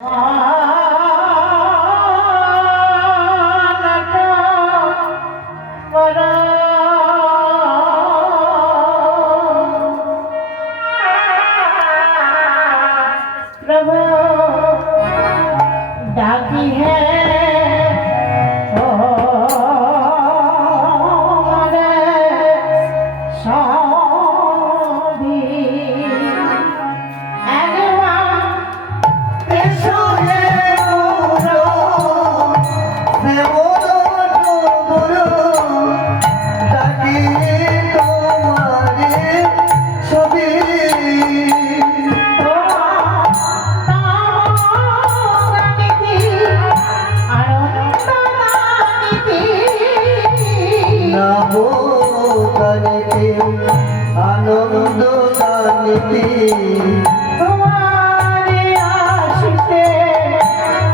प्रभु डाकी है আনন্দ জানিতে তোমারে আসিতে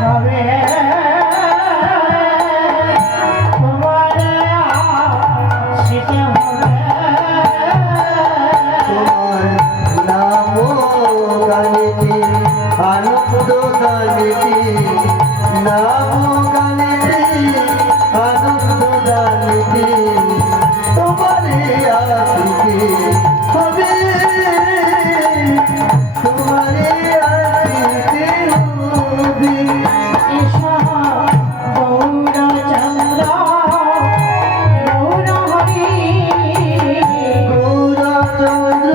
হবে, তোমারে আসিতে হবে। তোমার নাম গানিতে আনন্দ জানিতে, নাম গানিতে আনন্দ জানিতে তোমারে আসিতে হবে, তোমারে আসিতে হবে। এসো গৌরচন্দ্র গৌরহরি, গৌরচন্দ্র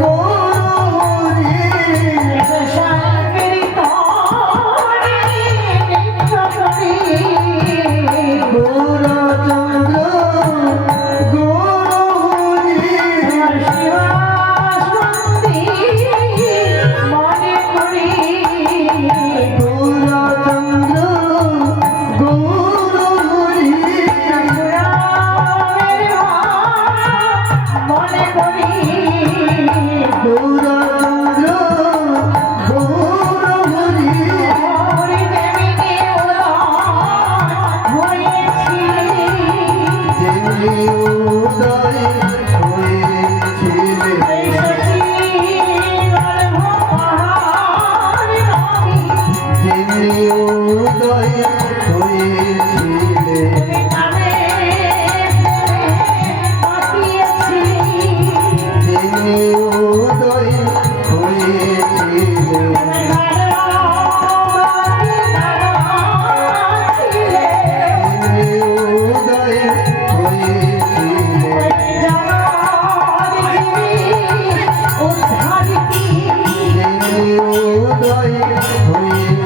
গৌরহরি, এসো সংকীর্তনে নৃত্য করি। গৌরচন্দ্র গৌরহরি, মনে করি গৌরচন্দ্র গৌরহরি, মনে করি গৌরচন্দ্র গৌরহরি, হরিদেবীকে হয়েছি যেমনি উদয় হয়েছিলে, যেমনি উদয় হয়েছিলে, যেমনি উদয় হয়েছিলে, যেমনি উদয় হয়েছিলে, যেমনি উদয় হয়েছিলে।